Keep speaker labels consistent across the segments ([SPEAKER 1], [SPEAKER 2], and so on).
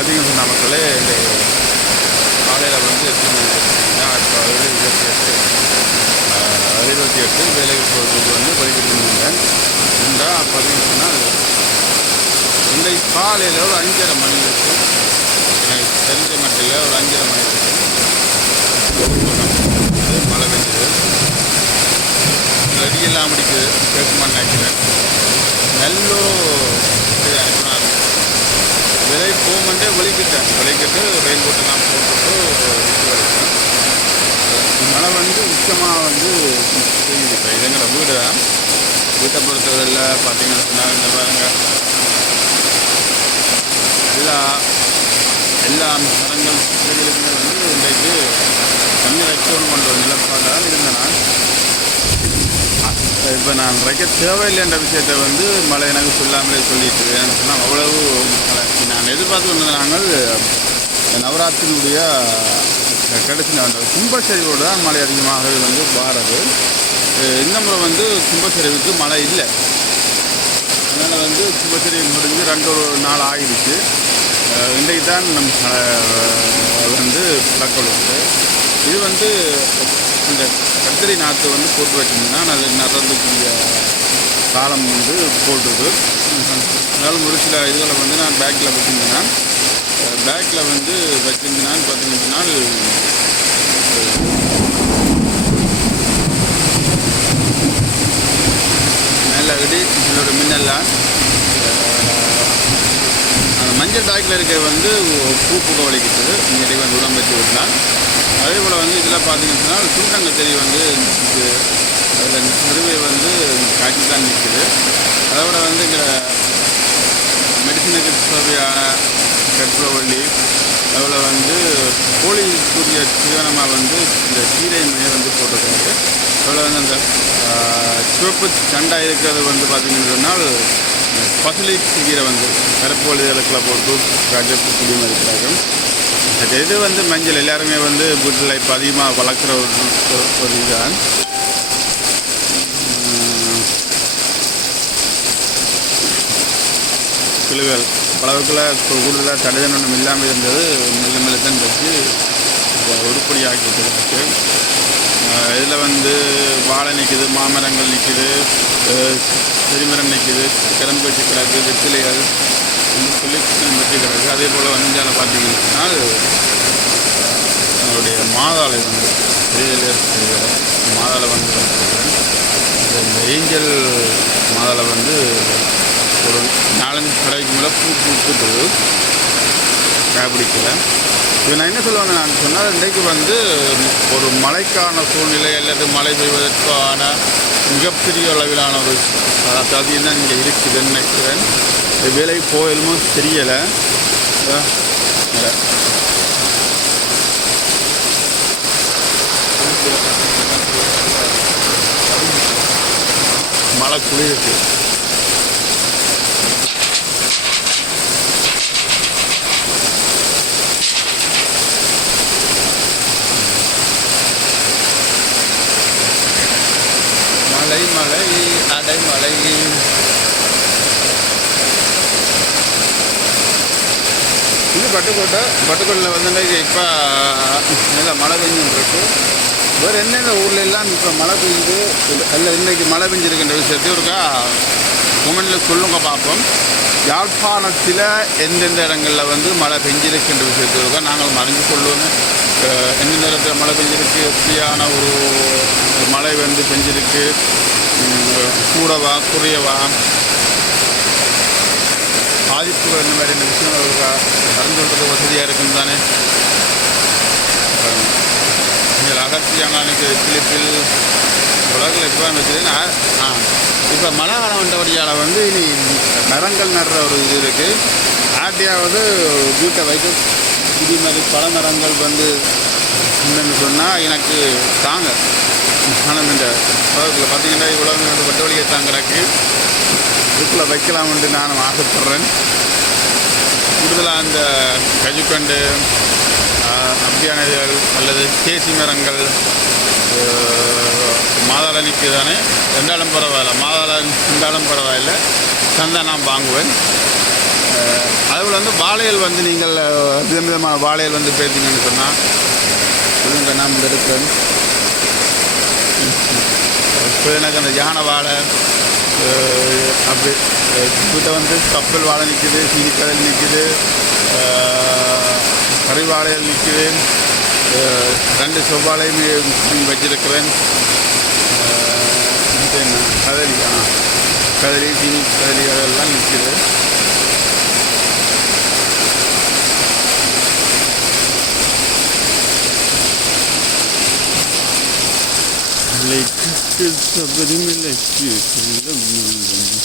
[SPEAKER 1] அதிகம் சொன்ன இந்த காலையில் வந்து எத்தனை மணிக்கு பார்த்தீங்கன்னா இப்போ இருபத்தி எட்டு இருபத்தி எட்டு வேலைக்கு போகிறதுக்கு வந்து படிக்கிட்டு இருந்தேன் இருந்தா பார்த்தீங்கன்னா இன்றைக்கு காலையில் ஒரு அஞ்சரை மணி இருக்கு எனக்கு தெரிஞ்ச மட்டில் ஒரு அஞ்சரை மணி இருக்கு மழை பெஞ்சது. ரெடியெல்லாம் முடிக்குது கேட்குமான்னு நினைக்கிறேன் நல்லொரு இது அனுப்பினாங்க. விலை போகும்போதே ஒலிக்கிட்டேன் ஒலிக்கிட்டு ரெயின் கோட்டெல்லாம் போட்டுட்டு இது வரைக்கும் மழை வந்து உச்சமாக வந்து பெய்யுது இப்போ இது எங்களோட வீடு வீட்டை பொறுத்தவரையில் பார்த்தீங்கன்னா சொன்னால் இந்த பாருங்க எல்லா எல்லா மரங்கள் வந்து இன்றைக்கு தண்ணி வைக்கணும் கொண்ட ஒரு நிலப்பாடாக தான் இருந்தேன். நான் இப்போ நான் வைக்க தேவையில்லைன்ற விஷயத்தை வந்து மழை எனக்கு சொல்லாமலே சொல்லிட்டு ஏன்னு சொன்னால் அவ்வளவு மழை நான் எதிர்பார்த்து கொண்டு நாங்கள் நவராத்திரியுடைய கடைசி நாள் கும்பச்சரிவோடு தான் மழை அதிகமாக வந்து வாரது. இந்த முறை வந்து கும்பச்சரிவுக்கு மழை இல்லை. அதனால் வந்து கும்பச்சரிவு முடிஞ்சு ரெண்டு ஒரு நாள் ஆகிடுச்சு. இன்றைக்கு தான் நம் வந்து பிளக்கொழுக்கு இது வந்து இந்த கத்திரி நாற்று வந்து போட்டு வச்சிங்கன்னா அது நடந்துக்கூடிய காலம் வந்து போட்டுது. அதனால் ஒரு சில இதுகளை வந்து நான் பேக்கில் வச்சுருந்தேன்னா பேக்கில் வந்து வச்சிருந்தேனான்னு பார்த்தீங்கன்னா மேலே விடி இதோட மின்னல்லாம் அந்த மஞ்சள் பேக்கில் இருக்க வந்து பூ பூக்க வலிக்கிட்டது. இங்கே வந்து உடம்பு வச்சு விடலாம். அதே போல் வந்து இதில் பார்த்தீங்கன்னா சுண்டங்கத்தறி வந்து நிற்குது அதில் சிறுவை வந்து காட்சி தான் நிற்குது அதோட வந்து இங்கே மெடிசினுக்கு தேவையான கற்பூரவள்ளி அதில் வந்து கோழிக்குரிய தீவனமாக வந்து இந்த கீரை மே வந்து போட்டிருக்காரு. அதில் வந்து அந்த சிவப்பு சண்டை இருக்கிறது வந்து பார்த்திங்கன்னு சொன்னால் பசுலை கீரை வந்து கருப்பு வழிகளுக்குள்ள போட்டு காட்டி குடியும் இருக்கிறார்கள். அது இது வந்து மஞ்சள். எல்லாருமே வந்து வீட்டில் இப்போ அதிகமாக வளர்க்குற ஒரு ஒரு- இதுதான். கிளிகள் பலவுக்குள்ள கூடுதலாக தடைதன் ஒன்றும் இல்லாமல் இருந்தது. மெல்ல மெல்ல தான் வச்சு உருப்படியாக்கி விட்டுருக்கு இதில் வந்து வாழை நிற்கிது மாமரங்கள் நிற்கிது செரிமரம் நிற்கிது கிளம்பு வச்சு கிடக்கு வெற்றிலைகள் வந்து சொல்லி வச்சு கிடக்கு அதே போல் வந்து இந்தியாவில் பார்த்தீங்கன்னா நம்மளுடைய மாதாளை வந்து பெரிய மாதாளை வந்து இந்த ஏஞ்சல் மாதாளை வந்து ஒரு நாலஞ்சு கடைக்கு மேலே பூ பூ பூத்துது இது நான் என்ன சொல்லுவேன் நான் சொன்னால் இன்றைக்கு வந்து ஒரு மழைக்கான சூழ்நிலை அல்லது மழை பெய்வதற்கான மிகப்பெரிய அளவிலான ஒரு சாத்தியம் தான் இங்கே இருக்குதுன்னு நினைக்கிறேன். வேலை வேலைக்கு தெரியலை. மழை குளிருக்கு. மலை மலை அடைமலை பட்டுக்கோட்டை. பட்டுக்கோட்டையில் வந்து இப்போ நல்லா மழை பெஞ்சுருக்கு வேறு எந்தெந்த ஊரில் எல்லாம் இப்போ மழை பெய்யுது? இல்லை இன்றைக்கு மழை பெஞ்சிருக்கின்ற விஷயத்தையும் இருக்கா? கமெண்டில் சொல்லுங்க பார்ப்போம். யாழ்ப்பாணத்தில் எந்தெந்த இடங்களில் வந்து மழை பெஞ்சிருக்கின்ற விஷயத்தை இருக்கா? நாங்கள் அறிஞ்சு கொள்வோம். எந்தெந்த இடத்துல மழை பெஞ்சிருக்கு? எப்படியான ஒரு மழை வந்து பெஞ்சிருக்கு? கூடவா குறையவா? பாதிப்புகள் இந்த மாதிரி இந்த விஷயங்கள் இருக்கா? அறிந்து கொள்வது வசதியாக இருக்கும் தானே. இதில் அகத்தியாங்களுக்கு கிளிப்பில் உலகில் இப்போ வச்சுருக்கேன் ஆ. இப்போ மழை காலம் வந்தபடியால் வந்து இனி மரங்கள் நடுற ஒரு இது இருக்குது ஆட்டியாவது வீட்டை வைக்க இது மாதிரி பல மரங்கள் வந்து என்னன்னு சொன்னால் எனக்கு தாங்க. ஆனால் இந்த உலகத்தில் பார்த்தீங்கன்னா உலகம் வந்து வட்ட வழியை தாங்கிறக்கு இதுக்குள்ளே வைக்கலாம்னு நானும் ஆசைப்படுறேன். கூடுதலாக அந்த கஜுக்கண்டு அப்பியானதுகள் அல்லது தேசி மரங்கள் மாதாள தானே ரெண்டாலும் பரவாயில்ல. மாதாளன் இருந்தாலும் பரவாயில்ல. சந்தை நான் வாங்குவேன். அதுபோல் வந்து வாழையல் வந்து நீங்கள் விதம் விதமான வாழையல் வந்து பேசிங்கன்னு சொன்னால் சொல்லுங்க நான் இந்த எடுக்கிறேன் இப்போ எனக்கு அந்த யானை வாழை அப்படி கிட்ட வந்து கப்பல் வாழை நிற்கிது சீனிக்கடல் நிற்கிது கறி வாழைகள் நிற்குது ரெண்டு செவ்வாழையும் வச்சிருக்கிறேன் அஹ், கதலி ஆ கதலி சீனி கதலி அதெல்லாம் நிற்கிது லைட் சபரிமலைக்கு செல்லும்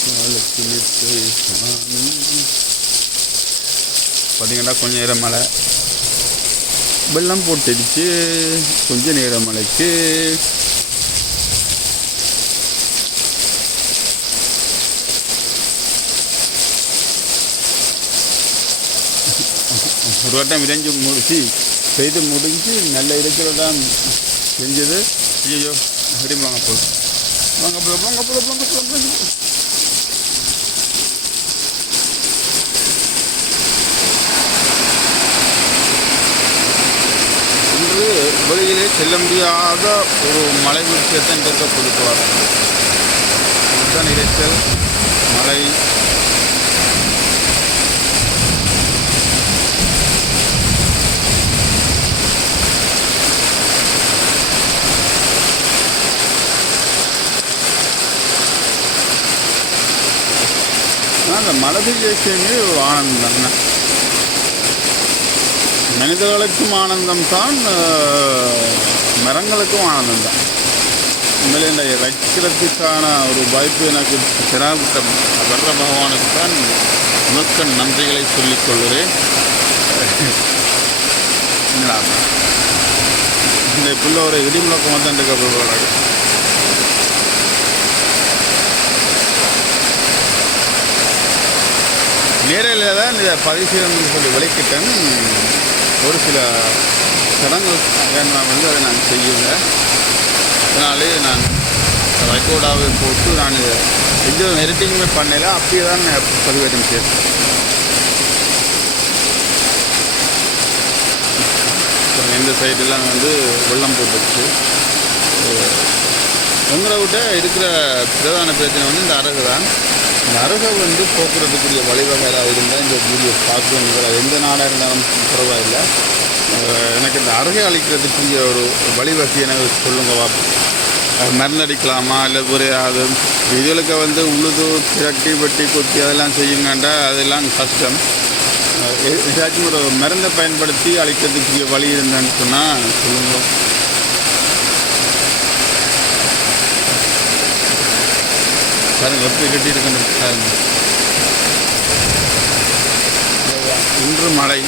[SPEAKER 1] காலத்தில் பார்த்தீங்கன்னா கொஞ்சம் நேரம் மழை வெள்ளம் போட்டுடுச்சு கொஞ்ச நேரம் மழைக்கு ஒரு வட்டம் விரைஞ்சு முடிச்சு செய்து முடிஞ்சு நல்ல இருக்கிறதான் செஞ்சது ஐயோ சரி வாங்க போ வாங்க போ வாங்க போ வாங்க போ வாங்க போ இன்று வெளியிலே செல்ல முடியாத ஒரு மலை வீழ்ச்சியத்தை இருக்க கொடுக்குவார் இதுதான் இரைச்சல் மழை ஆனால் அந்த மழை பெய்யமே ஒரு ஆனந்தம் தான் மனிதர்களுக்கும் ஆனந்தம் தான் மரங்களுக்கும் ஆனந்தம் தான். உண்மையிலே இந்த வைக்கிறதுக்கான ஒரு வாய்ப்பு எனக்கு திராவிட்ட வர்ற பகவானுக்கு தான் முழுக்க நன்றிகளை சொல்லிக்கொள்கிறேன் என்னடா? இந்த பிள்ளை ஒரு இடிமுழக்கம் வந்து அந்த நேரில் தான் இதை பரிசீலனை சொல்லி விளக்கிட்டேன். ஒரு சில சடங்குகள் நான் வந்து அதை நான் செய்யுங்க அதனாலே நான் ரெக்கார்டாகவே போட்டு நான் இதை எந்த எடிட்டிங்குமே பண்ணல. அப்படியே தான் நான் பதிவேற்றம் செய்யறேன் இந்த சைடெல்லாம் வந்து வெள்ளம் போட்டுருச்சு எங்களை விட்ட இருக்கிற பிரதான பிரச்சனை வந்து இந்த அரகு தான் இந்த வந்து போக்குறதுக்குரிய வழிவகையாக இருந்தால் இந்த வீடியோ பார்க்கணுங்கிற எந்த நாடாக இருந்தாலும் பரவாயில்லை. எனக்கு இந்த அரகை அழிக்கிறதுக்குரிய ஒரு வழிவகை எனக்கு சொல்லுங்க பார்ப்போம் மருந்தடிக்கலாமா? இல்லை ஒரு அது இதுகளுக்கு வந்து உழுது திரட்டி வெட்டி கொத்தி அதெல்லாம் செய்யுங்கண்டா அதெல்லாம் கஷ்டம். ஏதாச்சும் ஒரு மருந்தை பயன்படுத்தி அழிக்கிறதுக்குரிய வழி இருந்தான்னு சொன்னால் சொல்லுங்கள் பாருங்க எப்படி கட்டியிருக்கணும்? பாருங்க இன்று மழை.